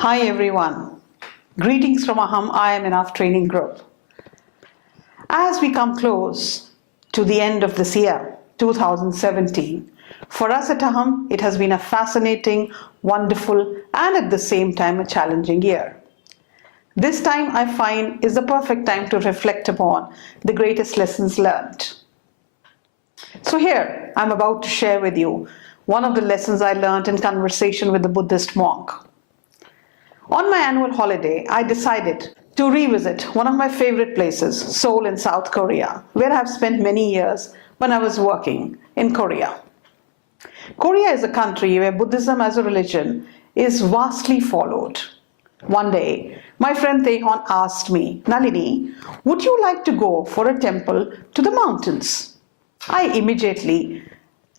Hi everyone. Greetings from Aham. I am enough training group. As we come close to the end of this year, 2017, for us at Aham, it has been a fascinating, wonderful, and at the same time a challenging year. This time I find is the perfect time to reflect upon the greatest lessons learned. So here, I'm about to share with you one of the lessons I learned in conversation with a Buddhist monk. On my annual holiday, I decided to revisit one of my favorite places, Seoul in South Korea, where I have spent many years when I was working in Korea. Korea is a country where Buddhism as a religion is vastly followed. One day, my friend Aham asked me, Nalini, would you like to go for a temple to the mountains? I immediately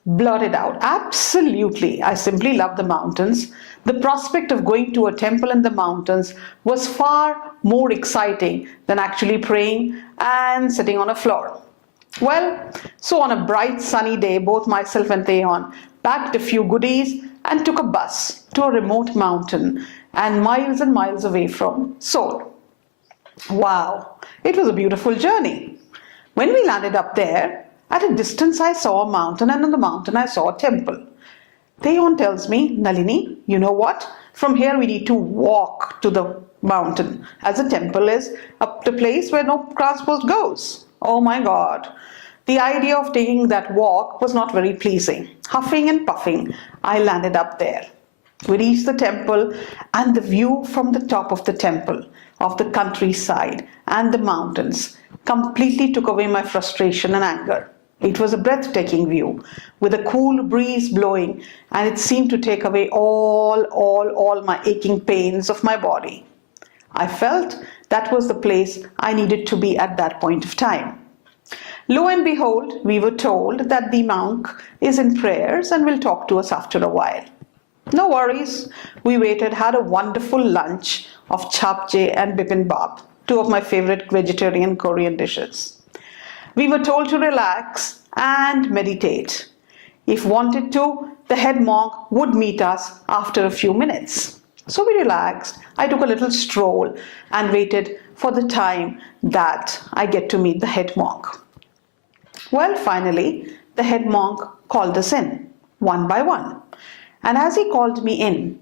blurted out, absolutely, I simply love the mountains. The prospect of going to a temple in the mountains was far more exciting than actually praying and sitting on a floor. Well, so on a bright sunny day, both myself and Aham packed a few goodies and took a bus to a remote mountain and miles away from Seoul. Wow, it was a beautiful journey. When we landed up there, at a distance I saw a mountain, and on the mountain I saw a temple. Aham tells me, Nalini, you know what? From here we need to walk to the mountain, as a temple is up the place where no transport goes. Oh my God. The idea of taking that walk was not very pleasing. Huffing and puffing, I landed up there. We reached the temple, and the view from the top of the temple, of the countryside and the mountains completely took away my frustration and anger. It was a breathtaking view with a cool breeze blowing, and it seemed to take away all my aching pains of my body. I felt that was the place I needed to be at that point of time. Lo and behold, we were told that the monk is in prayers and will talk to us after a while. No worries, we waited, had a wonderful lunch of chapje and bibimbap, two of my favorite vegetarian Korean dishes. We were told to relax and meditate. If wanted to, the head monk would meet us after a few minutes. So we relaxed. I took a little stroll and waited for the time that I get to meet the head monk. Well, finally, the head monk called us in, one by one. And as he called me in,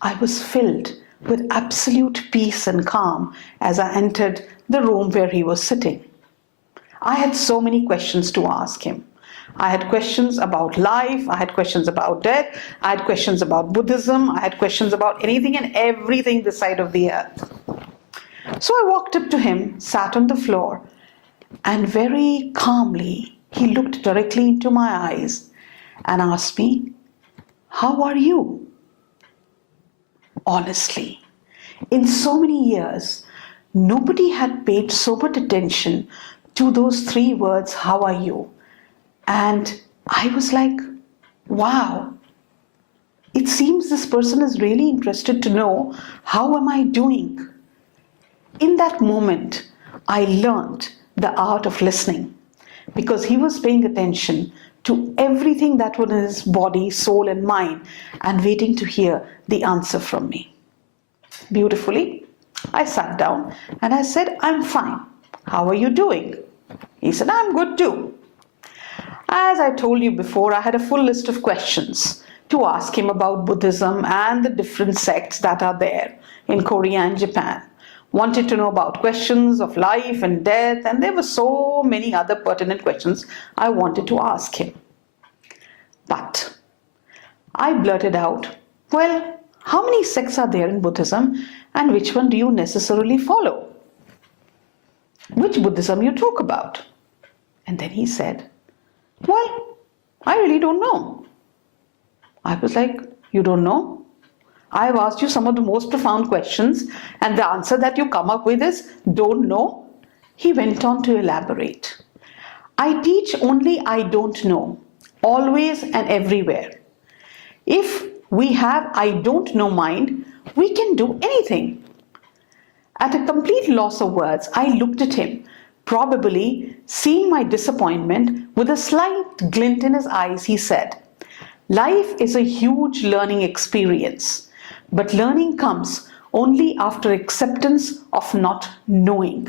I was filled with absolute peace and calm as I entered the room where he was sitting. I had so many questions to ask him. I had questions about life, I had questions about death, I had questions about Buddhism, I had questions about anything and everything this side of the earth. So I walked up to him, sat on the floor, and very calmly he looked directly into my eyes and asked me, "How are you?" Honestly, in so many years, nobody had paid so much attention to those three words, "How are you?" And I was like, wow, it seems this person is really interested to know, how am I doing? In that moment, I learned the art of listening, because he was paying attention to everything that was in his body, soul and mind, and waiting to hear the answer from me. Beautifully, I sat down and I said, "I'm fine. How are you doing?" He said, "I'm good too." As I told you before, I had a full list of questions to ask him about Buddhism and the different sects that are there in Korea and Japan. Wanted to know about questions of life and death, and there were so many other pertinent questions I wanted to ask him. But I blurted out, "Well, how many sects are there in Buddhism, and which one do you necessarily follow? Which Buddhism you talk about?" And then he said, "Well, I really don't know." I was like, "You don't know? I've asked you some of the most profound questions, and the answer that you come up with is, don't know?" He went on to elaborate. "I teach only I don't know, always and everywhere. If we have I don't know mind, we can do anything." At a complete loss of words, I looked at him, probably seeing my disappointment. With a slight glint in his eyes, he said, "Life is a huge learning experience. But learning comes only after acceptance of not knowing.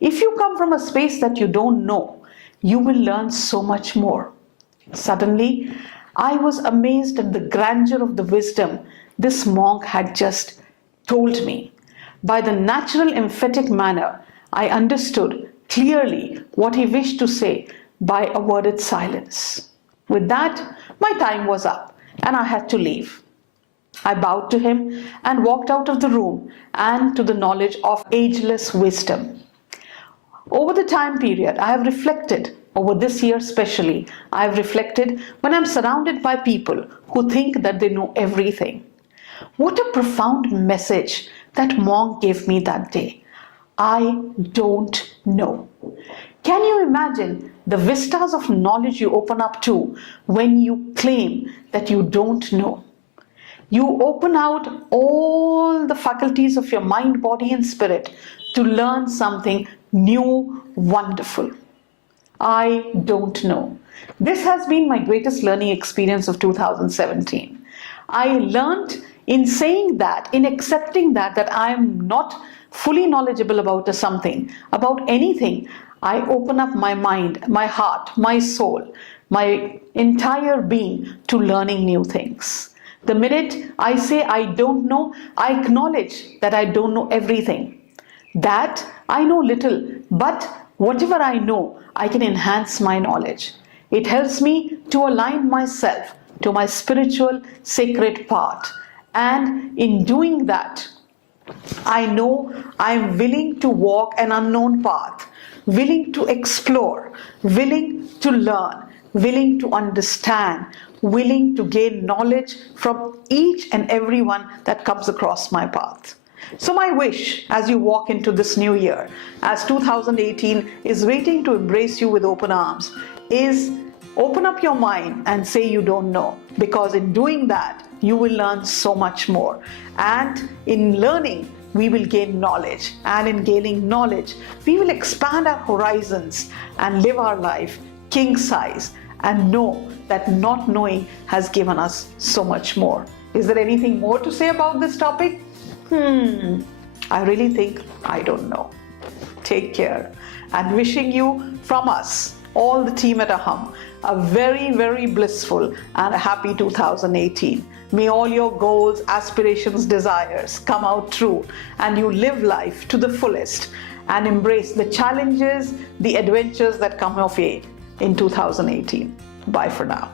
If you come from a space that you don't know, you will learn so much more. Suddenly, I was amazed at the grandeur of the wisdom this monk had just told me. By the natural emphatic manner, I understood clearly what he wished to say by a worded silence. With that, my time was up and I had to leave. I bowed to him and walked out of the room and to the knowledge of ageless wisdom. Over the time period, I have reflected, over this year especially, I have reflected when I'm surrounded by people who think that they know everything. What a profound message that monk gave me that day. I don't know. Can you imagine the vistas of knowledge you open up to when you claim that you don't know? You open out all the faculties of your mind, body, and spirit to learn something new, wonderful. I don't know. This has been my greatest learning experience of 2017. I learned in saying that, in accepting that I am not fully knowledgeable about something, about anything. I open up my mind, my heart, my soul, my entire being to learning new things. The minute I say I don't know, I acknowledge that I don't know everything. That I know little, but whatever I know, I can enhance my knowledge. It helps me to align myself to my spiritual sacred path. And in doing that, I know I am willing to walk an unknown path, willing to explore, willing to learn, willing to understand, willing to gain knowledge from each and everyone that comes across my path. So my wish as you walk into this new year, as 2018 is waiting to embrace you with open arms, is open up your mind and say you don't know, because in doing that, you will learn so much more. And in learning, we will gain knowledge. And in gaining knowledge, we will expand our horizons and live our life king size and know that not knowing has given us so much more. Is there anything more to say about this topic? I really think I don't know. Take care, and wishing you from us, all the team at Aham, a very, very blissful and a happy 2018. May all your goals, aspirations, desires come out true, and you live life to the fullest and embrace the challenges, the adventures that come of age in 2018. Bye for now.